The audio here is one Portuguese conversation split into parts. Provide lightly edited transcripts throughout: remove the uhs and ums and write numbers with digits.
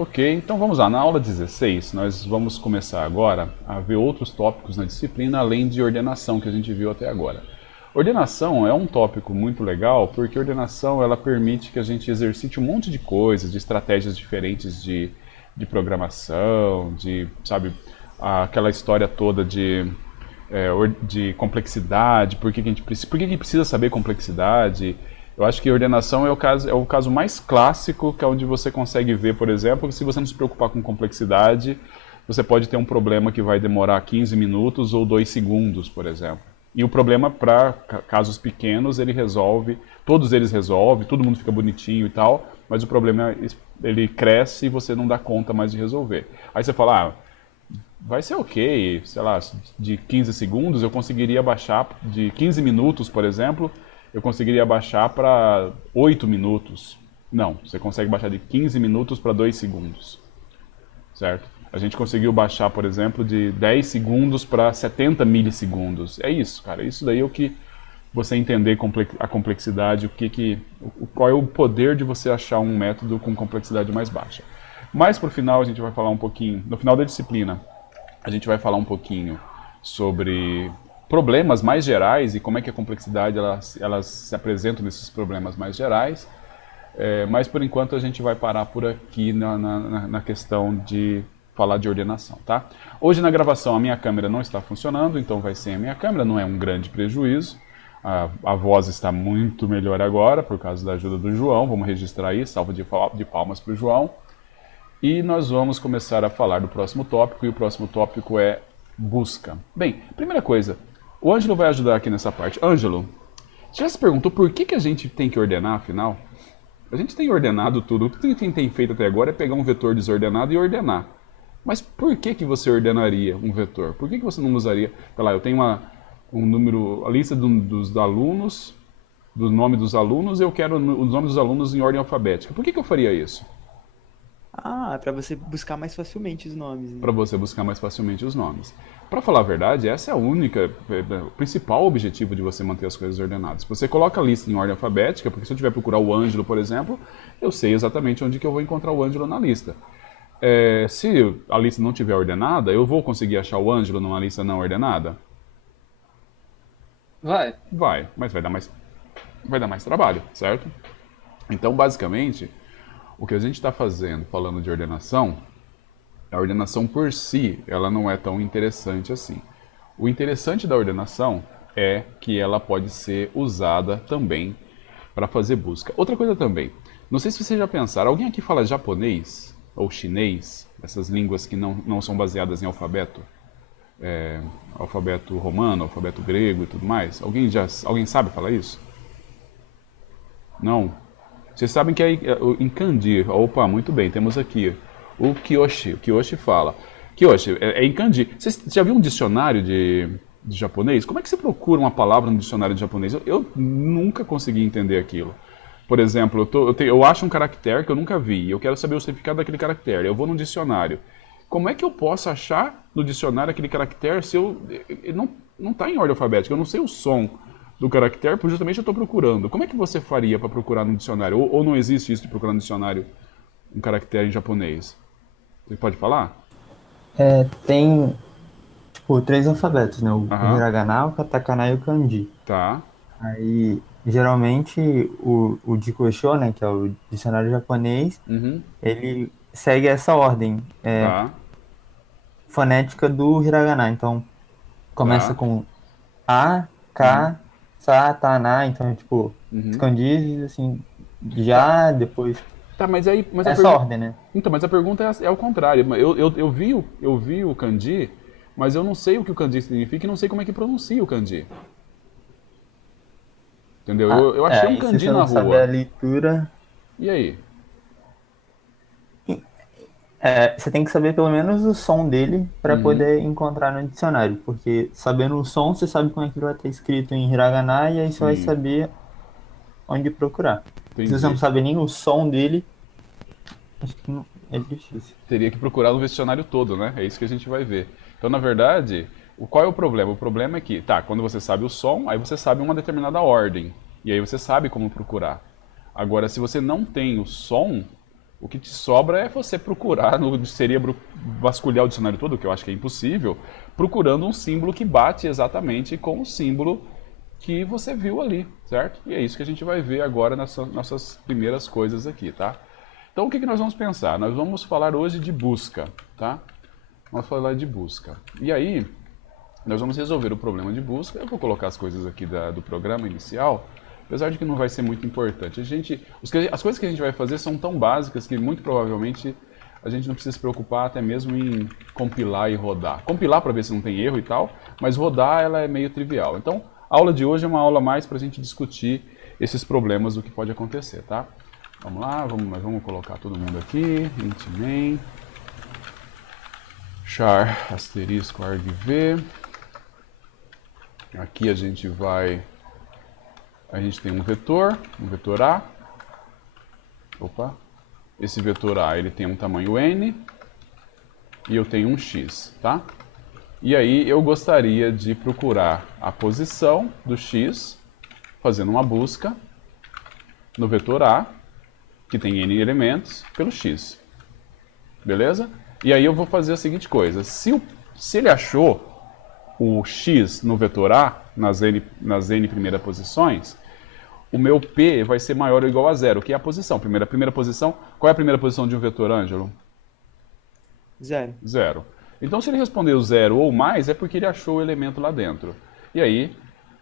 Ok, então vamos lá. Na aula 16, nós vamos começar agora a ver outros tópicos na disciplina, além de ordenação, que a gente viu até agora. Ordenação é um tópico muito legal, porque ordenação ela permite que a gente exercite um monte de coisas, de estratégias diferentes de programação, sabe, aquela história toda de complexidade, por que a gente precisa saber complexidade. Eu acho que ordenação é o caso mais clássico, que é onde você consegue ver, por exemplo, que se você não se preocupar com complexidade, você pode ter um problema que vai demorar 15 minutos ou 2 segundos, por exemplo. E o problema para casos pequenos, ele resolve, todos eles resolvem, todo mundo fica bonitinho e tal, mas o problema ele cresce e você não dá conta mais de resolver. Aí você fala, vai ser ok, sei lá, de 15 segundos eu conseguiria baixar, de 15 minutos, por exemplo, eu conseguiria baixar para 8 minutos. Não, você consegue baixar de 15 minutos para 2 segundos, certo? A gente conseguiu baixar, por exemplo, de 10 segundos para 70 milissegundos. É isso, cara. Isso daí é o que você entender a complexidade, qual é o poder de você achar um método com complexidade mais baixa. Mas pro final a gente vai falar um pouquinho, no final da disciplina, a gente vai falar um pouquinho sobre problemas mais gerais e como é que a complexidade elas se apresentam nesses problemas mais gerais. Mas por enquanto a gente vai parar por aqui na questão de falar de ordenação, tá? Hoje na gravação a minha câmera não está funcionando, então vai sem a minha câmera, não é um grande prejuízo. A voz está muito melhor agora por causa da ajuda do João, vamos registrar aí, salva de palmas para o João. E nós vamos começar a falar do próximo tópico, e o próximo tópico é busca. Bem, primeira coisa, o Ângelo vai ajudar aqui nessa parte. Ângelo, você já se perguntou por que a gente tem que ordenar, afinal? A gente tem ordenado tudo, o que a gente tem feito até agora é pegar um vetor desordenado e ordenar. Mas por que você ordenaria um vetor? Por que você não usaria... Sei lá, eu tenho um número, a lista dos alunos, do nome dos alunos, e eu quero os nomes dos alunos em ordem alfabética. Por que eu faria isso? Ah, para você buscar mais facilmente os nomes, né? Para você buscar mais facilmente os nomes. Para falar a verdade, essa é o principal objetivo de você manter as coisas ordenadas. Você coloca a lista em ordem alfabética, porque se eu tiver procurar o Ângelo, por exemplo, eu sei exatamente onde que eu vou encontrar o Ângelo na lista. Se a lista não estiver ordenada, eu vou conseguir achar o Ângelo numa lista não ordenada? Vai. Vai, mas vai dar mais trabalho, certo? Então, basicamente, o que a gente está fazendo, falando de ordenação, a ordenação por si, ela não é tão interessante assim. O interessante da ordenação é que ela pode ser usada também para fazer busca. Outra coisa também, não sei se vocês já pensaram, alguém aqui fala japonês ou chinês, essas línguas que não são baseadas em alfabeto romano, alfabeto grego e tudo mais? Alguém sabe falar isso? Não? Vocês sabem que em kanji, opa, muito bem, temos aqui o Kiyoshi fala. Kiyoshi, é em kanji. Você já viu um dicionário de japonês? Como é que você procura uma palavra no dicionário de japonês? Eu nunca consegui entender aquilo. Por exemplo, eu acho um caractere que eu nunca vi, e eu quero saber o significado daquele caractere. Eu vou num dicionário. Como é que eu posso achar no dicionário aquele caractere se ele não está em ordem alfabética? Eu não sei o som do caractere, porque justamente eu estou procurando. Como é que você faria para procurar no dicionário? Ou não existe isso de procurar no dicionário um caractere em japonês? Você pode falar? Tem, tipo, três alfabetos, né? O Aham, hiragana, o katakana e o kanji. tá, Aí, geralmente, o Jikosho, né, que é o dicionário japonês, uhum, ele segue essa ordem tá, fonética do hiragana. Então, começa tá, com A, uhum, K, Sa, Ta, Na. Então, tipo, os uhum. kanjis, assim, Tá, já, depois... tá, mas a Essa pergunta... ordem, né? Então, mas a pergunta é ao contrário. Eu vi o kanji, mas eu não sei o que o kanji significa e não sei como é que pronuncia o kanji. Entendeu? Eu achei um E se kanji você na não sabe a rua. leitura... E aí? Você tem que saber pelo menos o som dele para Uhum, poder encontrar no dicionário, porque sabendo o som, você sabe como é que ele vai estar escrito em hiragana e aí você vai sim, saber onde procurar. Se você não entendi. sabe nem o som dele, acho que é difícil. Teria que procurar no dicionário todo, né? É isso que a gente vai ver. Então, na verdade, qual é o problema? O problema é que, tá, quando você sabe o som, aí você sabe uma determinada ordem. E aí você sabe como procurar. Agora, se você não tem o som, O que te sobra é você procurar, seria vasculhar o dicionário todo, que eu acho que é impossível, procurando um símbolo que bate exatamente com o símbolo que você viu ali, certo? E é isso que a gente vai ver agora nas nossas primeiras coisas aqui, tá? Então o que nós vamos pensar? Nós vamos falar hoje de busca, tá? Vamos falar de busca. E aí, nós vamos resolver o problema de busca. Eu vou colocar as coisas aqui do programa inicial, apesar de que não vai ser muito importante. As coisas que a gente vai fazer são tão básicas que muito provavelmente a gente não precisa se preocupar até mesmo em compilar e rodar. Compilar para ver se não tem erro e tal, mas rodar ela é meio trivial. Então, a aula de hoje é uma aula mais para a gente discutir esses problemas do que pode acontecer, tá? Vamos lá, vamos colocar todo mundo aqui, int main, char asterisco argv. Aqui a gente tem um vetor A. Opa. Esse vetor A ele tem um tamanho n e eu tenho um x, tá? E aí eu gostaria de procurar a posição do x fazendo uma busca no vetor A, que tem n elementos, pelo x. Beleza? E aí eu vou fazer a seguinte coisa. Se ele achou o x no vetor A, nas n primeiras posições, o meu p vai ser maior ou igual a zero, que é a posição. Primeira posição. Qual é a primeira posição de um vetor, Ângelo? 0. Zero. Então, se ele respondeu zero ou mais, é porque ele achou o elemento lá dentro. E aí,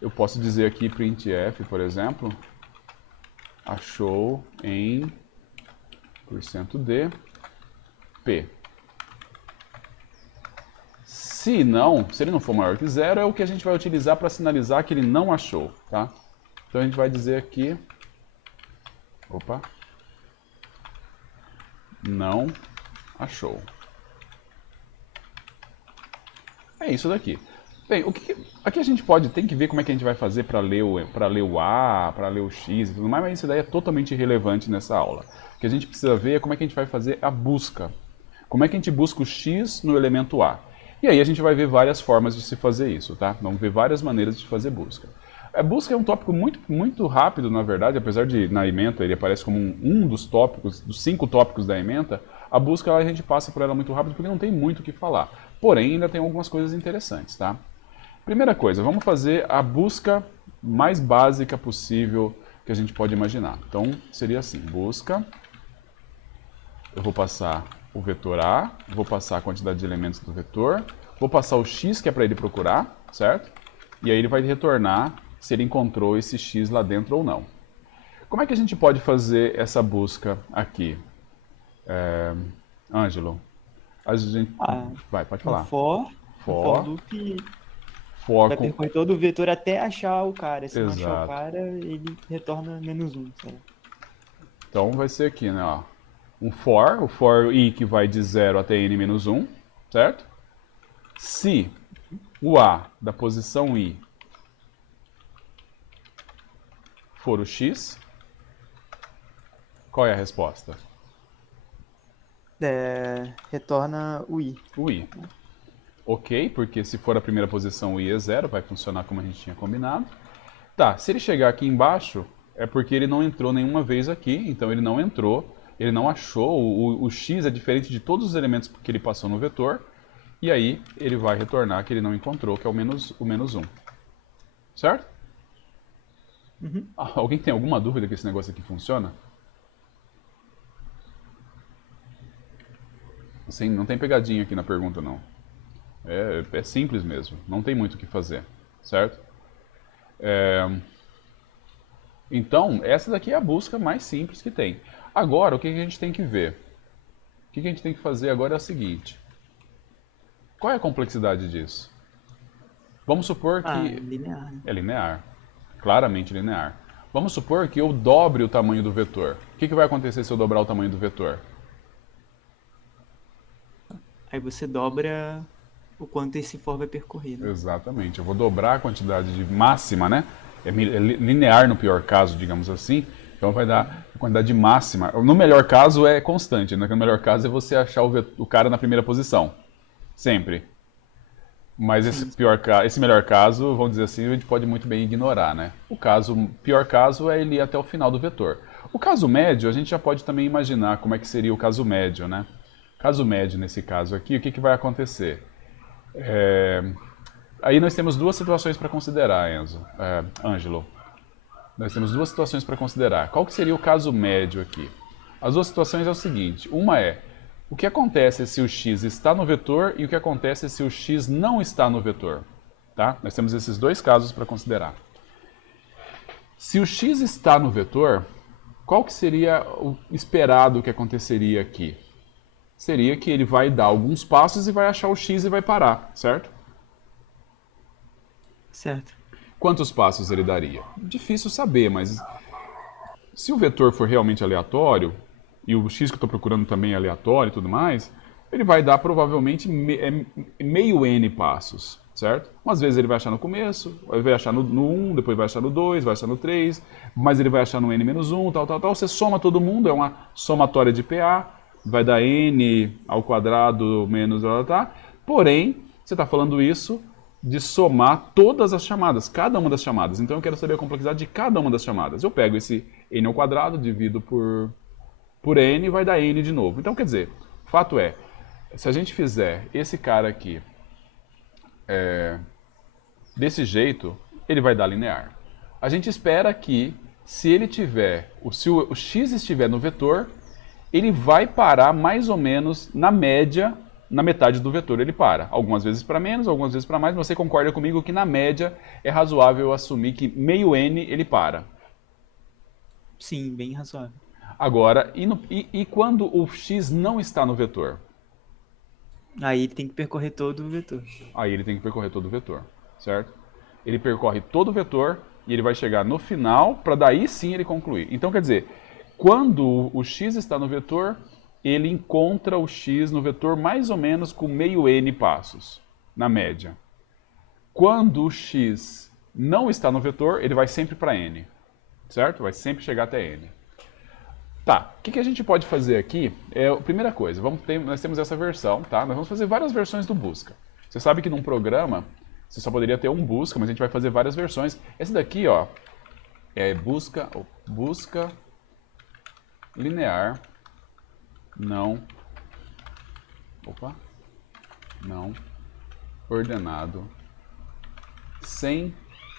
eu posso dizer aqui printf, por exemplo, achou em %d p. Se ele não for maior que zero, é o que a gente vai utilizar para sinalizar que ele não achou, tá? Então a gente vai dizer aqui, não achou. É isso daqui. Bem, aqui a gente tem que ver como é que a gente vai fazer para ler o A, para ler o X e tudo mais, mas isso daí é totalmente irrelevante nessa aula. O que a gente precisa ver é como é que a gente vai fazer a busca. Como é que a gente busca o X no elemento A. E aí a gente vai ver várias formas de se fazer isso, tá? Vamos ver várias maneiras de fazer busca. A busca é um tópico muito, muito rápido, na verdade, apesar de na ementa ele aparece como um dos tópicos, dos 5 tópicos da ementa, a busca a gente passa por ela muito rápido porque não tem muito o que falar. Porém, ainda tem algumas coisas interessantes, tá? Primeira coisa, vamos fazer a busca mais básica possível que a gente pode imaginar. Então, seria assim, busca, eu vou passar o vetor A, vou passar a quantidade de elementos do vetor, vou passar o x que é para ele procurar, certo? E aí ele vai retornar se ele encontrou esse x lá dentro ou não. Como é que a gente pode fazer essa busca aqui? Ângelo, a gente... pode falar. For loop For vai com... percorrer todo o vetor até achar o cara. Se não achar Exato. o cara, ele retorna -1. Sabe? Então vai ser aqui, né? Ó, o for i que vai de 0 até n-1, certo? Se o A da posição i for o x, qual é a resposta? Retorna o i. O i. Ok, porque se for a primeira posição o i é 0, vai funcionar como a gente tinha combinado. Tá, se ele chegar aqui embaixo, é porque ele não entrou nenhuma vez aqui, então ele não entrou, ele não achou, o x é diferente de todos os elementos que ele passou no vetor, e aí ele vai retornar que ele não encontrou, que é o menos 1. Certo? Uhum. Alguém tem alguma dúvida que esse negócio aqui funciona? Sim, não tem pegadinha aqui na pergunta, não. É simples mesmo, não tem muito o que fazer, certo? Então, essa daqui é a busca mais simples que tem. Agora, o que a gente tem que ver? O que a gente tem que fazer agora é o seguinte. Qual é a complexidade disso? Vamos supor que... linear. Né? É linear. Claramente linear. Vamos supor que eu dobre o tamanho do vetor. O que vai acontecer se eu dobrar o tamanho do vetor? Aí você dobra o quanto esse for vai percorrer. Né? Exatamente. Eu vou dobrar a quantidade de máxima, né? É linear no pior caso, digamos assim. Então vai dar a quantidade máxima. No melhor caso é constante, né? No melhor caso é você achar o cara na primeira posição. Sempre. Mas esse melhor caso, vamos dizer assim, a gente pode muito bem ignorar, né? O pior caso é ele ir até o final do vetor. O caso médio, a gente já pode também imaginar como é que seria o caso médio, né? Caso médio, nesse caso aqui, o que vai acontecer? Aí nós temos duas situações para considerar, Ângelo. Nós temos duas situações para considerar. Qual que seria o caso médio aqui? As duas situações é o seguinte. Uma é, o que acontece se o x está no vetor e o que acontece se o x não está no vetor. Tá? Nós temos esses dois casos para considerar. Se o x está no vetor, qual que seria o esperado que aconteceria aqui? Seria que ele vai dar alguns passos e vai achar o x e vai parar, certo? Certo. Quantos passos ele daria? Difícil saber, mas se o vetor for realmente aleatório, e o x que eu estou procurando também é aleatório e tudo mais, ele vai dar provavelmente meio n passos, certo? Umas vezes ele vai achar no começo, vai achar no 1, depois vai achar no 2, vai achar no 3, mas ele vai achar no n-1, tal, tal, tal. Você soma todo mundo, é uma somatória de PA, vai dar n ao quadrado menos, tá? Porém, você está falando isso de somar todas as chamadas, cada uma das chamadas. Então eu quero saber a complexidade de cada uma das chamadas. Eu pego esse n ao quadrado, divido por n e vai dar n de novo. Então quer dizer, o fato é, se a gente fizer esse cara aqui desse jeito, ele vai dar linear. A gente espera que se ele tiver, se o x estiver no vetor, ele vai parar mais ou menos na média, na metade do vetor ele para. Algumas vezes para menos, algumas vezes para mais, mas você concorda comigo que na média é razoável assumir que meio n ele para. Sim, bem razoável. Agora, e quando o x não está no vetor? Aí ele tem que percorrer todo o vetor. Aí ele tem que percorrer todo o vetor, certo? Ele percorre todo o vetor e ele vai chegar no final para daí sim ele concluir. Então quer dizer, quando o x está no vetor, ele encontra o x no vetor mais ou menos com meio n passos, na média. Quando o x não está no vetor, ele vai sempre para n, certo? Vai sempre chegar até n. Tá, o que a gente pode fazer aqui? Primeira coisa, nós temos essa versão, tá? Nós vamos fazer várias versões do busca. Você sabe que num programa, você só poderia ter um busca, mas a gente vai fazer várias versões. Esse daqui, ó, é busca linear não ordenado sem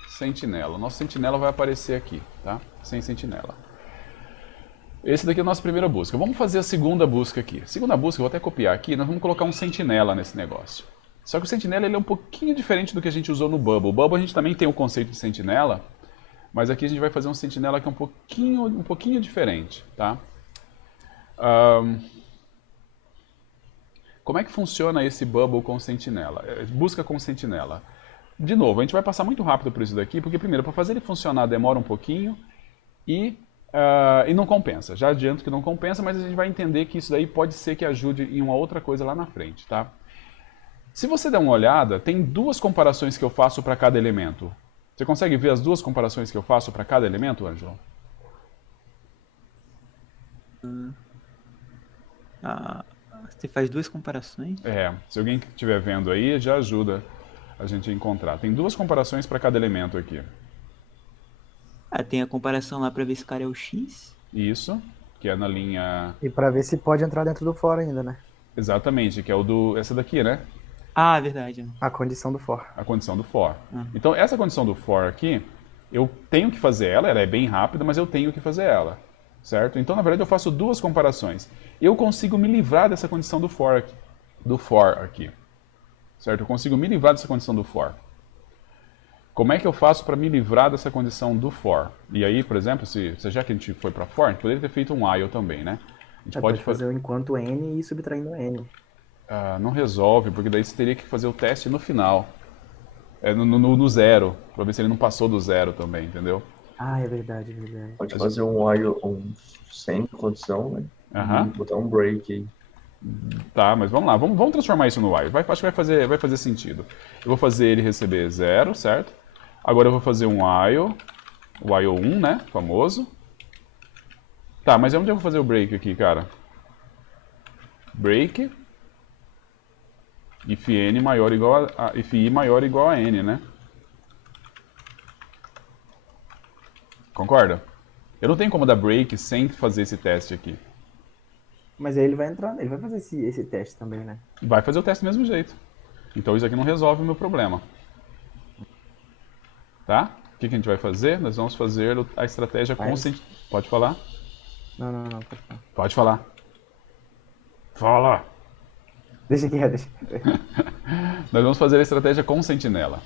sentinela. Nosso sentinela vai aparecer aqui, tá? Sem sentinela. Esse daqui é a nossa primeira busca. Vamos fazer a segunda busca aqui. Segunda busca, eu vou até copiar aqui, nós vamos colocar um sentinela nesse negócio. Só que o sentinela ele é um pouquinho diferente do que a gente usou no Bubble. O Bubble a gente também tem o conceito de sentinela, mas aqui a gente vai fazer um sentinela que é um pouquinho diferente, tá? Como é que funciona esse Bubble com sentinela? Busca com sentinela. De novo, a gente vai passar muito rápido por isso daqui, porque primeiro, para fazer ele funcionar demora um pouquinho e não compensa. Já adianto que não compensa, mas a gente vai entender que isso daí pode ser que ajude em uma outra coisa lá na frente, tá? Se você der uma olhada, tem duas comparações que eu faço para cada elemento. Você consegue ver as duas comparações que eu faço para cada elemento, Ângelo? Você faz duas comparações? Se alguém estiver vendo aí, já ajuda a gente a encontrar. Tem duas comparações para cada elemento aqui. Tem a comparação lá para ver se o cara é o x. Isso, que é na linha... E para ver se pode entrar dentro do for ainda, né? Exatamente, que é essa daqui, né? Verdade. A condição do for. A condição do for. Então, essa condição do for aqui, eu tenho que fazer ela é bem rápida, mas eu tenho que fazer ela, certo? Então, na verdade, eu faço duas comparações. Eu consigo me livrar dessa condição do for aqui, certo? Eu consigo me livrar dessa condição do for. Como é que eu faço para me livrar dessa condição do for? E aí, por exemplo, já que a gente foi para for, a gente poderia ter feito um while também, né? A gente pode fazer o enquanto n e ir subtraindo n. Não resolve, porque daí você teria que fazer o teste no final. No zero, para ver se ele não passou do zero também, entendeu? É verdade, é verdade. Pode fazer um while sem condição, né? E botar um break aí. Tá, mas vamos lá, vamos transformar isso no while. Acho que vai fazer sentido. Eu vou fazer ele receber zero, certo? Agora eu vou fazer um while 1, né, famoso. Tá, mas onde eu vou fazer o break aqui, cara? Break if n maior ou igual if i maior ou igual a n, né? Concorda? Eu não tenho como dar break sem fazer esse teste aqui. Mas aí ele vai entrar, ele vai fazer esse teste também, né? Vai fazer o teste do mesmo jeito. Então isso aqui não resolve o meu problema. Tá? O que a gente vai fazer? Nós vamos fazer a estratégia consciente. Pode falar? Não, pode falar. Pode falar. Fala! Deixa quieto. Nós vamos fazer a estratégia com sentinela.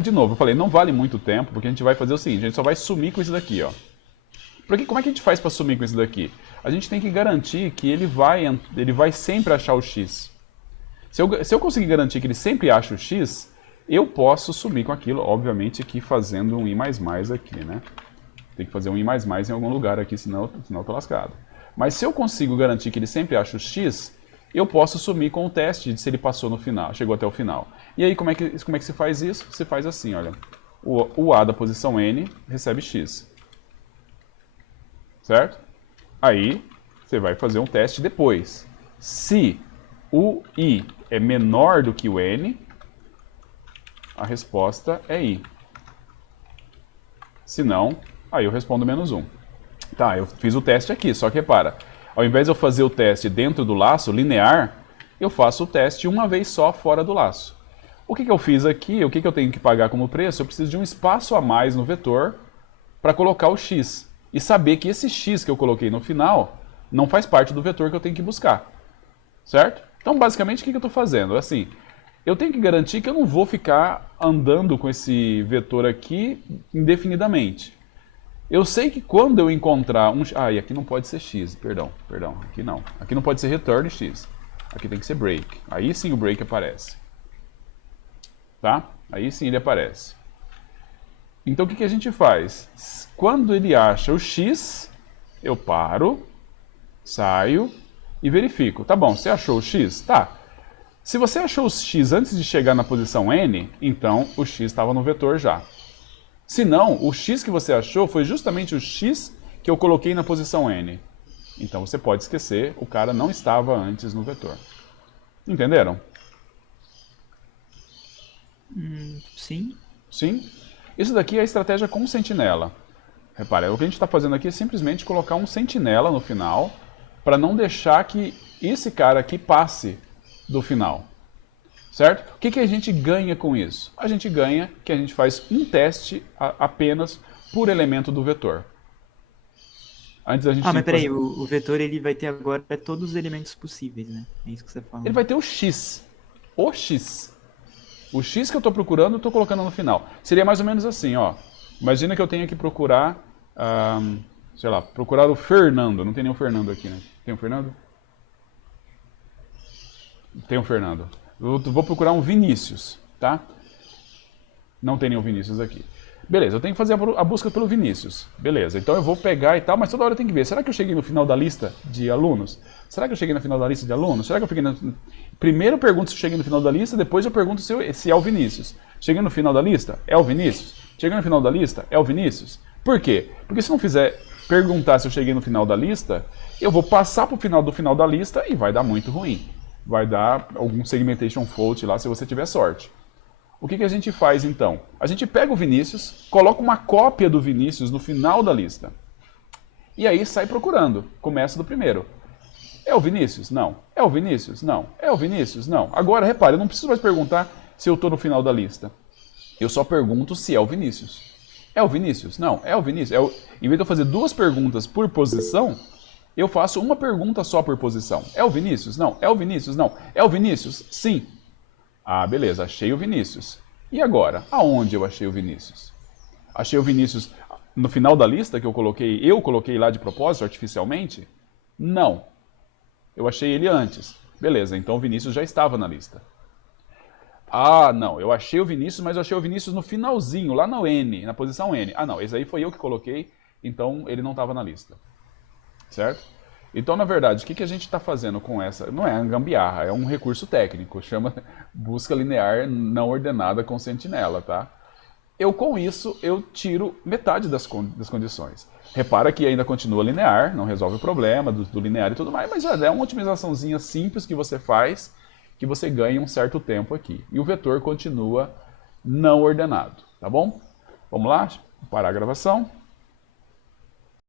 De novo, eu falei, não vale muito tempo, porque a gente vai fazer o seguinte, a gente só vai sumir com isso daqui, ó. Porque como é que a gente faz para sumir com isso daqui? A gente tem que garantir que ele vai sempre achar o X. Se eu conseguir garantir que ele sempre acha o X, eu posso sumir com aquilo, obviamente aqui fazendo um I++ aqui, né? Tem que fazer um I++ em algum lugar aqui, senão eu tô lascado. Mas se eu consigo garantir que ele sempre acha o X, eu posso sumir com o teste de se ele passou no final, chegou até o final. E aí como é que se faz isso? Você faz assim, olha. O A da posição N recebe X. Certo? Aí você vai fazer um teste depois. Se o I é menor do que o N, a resposta é I. Se não, aí eu respondo -1. Tá, eu fiz o teste aqui, só que repara, ao invés de eu fazer o teste dentro do laço, linear, eu faço o teste uma vez só fora do laço. O que eu fiz aqui, o que eu tenho que pagar como preço? Eu preciso de um espaço a mais no vetor para colocar o X. E saber que esse X que eu coloquei no final não faz parte do vetor que eu tenho que buscar. Certo? Então, basicamente, o que eu estou fazendo? Assim, eu tenho que garantir que eu não vou ficar andando com esse vetor aqui indefinidamente. Eu sei que quando eu encontrar um... Ah, e aqui não pode ser X, perdão, aqui não. Aqui não pode ser return X. Aqui tem que ser break. Aí sim o break aparece. Tá? Aí sim ele aparece. Então o que a gente faz? Quando ele acha o X, eu paro, saio e verifico. Tá bom, você achou o X? Tá. Se você achou o X antes de chegar na posição N, então o X estava no vetor já. Se não, o X que você achou foi justamente o X que eu coloquei na posição N. Então você pode esquecer, o cara não estava antes no vetor. Entenderam? Sim. Sim? Isso daqui é a estratégia com sentinela. Repare, o que a gente está fazendo aqui é simplesmente colocar um sentinela no final para não deixar que esse cara aqui passe do final. Certo? O que a gente ganha com isso? A gente ganha que a gente faz um teste apenas por elemento do vetor. Antes a gente mas peraí, o vetor ele vai ter agora todos os elementos possíveis, né? É isso que você fala. Ele vai ter o X. O X. O X que eu estou procurando, eu estou colocando no final. Seria mais ou menos assim, ó. Imagina que eu tenha que procurar, sei lá, procurar o Fernando. Não tem nenhum Fernando aqui, né? Tem um Fernando? Tem um Fernando. Eu vou procurar um Vinícius, tá? Não tem nenhum Vinícius aqui. Beleza, eu tenho que fazer a busca pelo Vinícius. Beleza, então eu vou pegar e tal, mas toda hora eu tenho que ver. Será que eu cheguei no final da lista de alunos? Será que eu cheguei no final da lista de alunos? Será que eu fiquei Primeiro eu pergunto se eu cheguei no final da lista, depois eu pergunto se é o Vinícius. Cheguei no final da lista? É o Vinícius? Cheguei no final da lista? É o Vinícius? Por quê? Porque se não fizer perguntar se eu cheguei no final da lista, eu vou passar para o final do final da lista e vai dar muito ruim. Vai dar algum segmentation fault lá se você tiver sorte. O que a gente faz então? A gente pega o Vinícius, coloca uma cópia do Vinícius no final da lista. E aí sai procurando. Começa do primeiro. É o Vinícius? Não. É o Vinícius? Não. É o Vinícius? Não. Agora, repare, eu não preciso mais perguntar se eu estou no final da lista. Eu só pergunto se é o Vinícius. É o Vinícius? Não. É o Vinícius? Em vez de eu fazer duas perguntas por posição, eu faço uma pergunta só por posição. É o Vinícius? Não. É o Vinícius? Não. É o Vinícius? Sim. Ah, beleza. Achei o Vinícius. E agora? Aonde eu achei o Vinícius? Achei o Vinícius no final da lista que eu coloquei lá de propósito, artificialmente? Não. Eu achei ele antes. Beleza, então o Vinícius já estava na lista. Ah, não, eu achei o Vinícius, mas eu achei o Vinícius no finalzinho, lá no N, na posição N. Ah, não, esse aí foi eu que coloquei, então ele não estava na lista. Certo? Então, na verdade, o que a gente está fazendo com essa? Não é gambiarra, é um recurso técnico, chama busca linear não ordenada com sentinela, tá? Com isso, eu tiro metade das condições. Repara que ainda continua linear, não resolve o problema do linear e tudo mais, mas é uma otimizaçãozinha simples que você faz, que você ganha um certo tempo aqui. E o vetor continua não ordenado, tá bom? Vamos lá? Parar a gravação.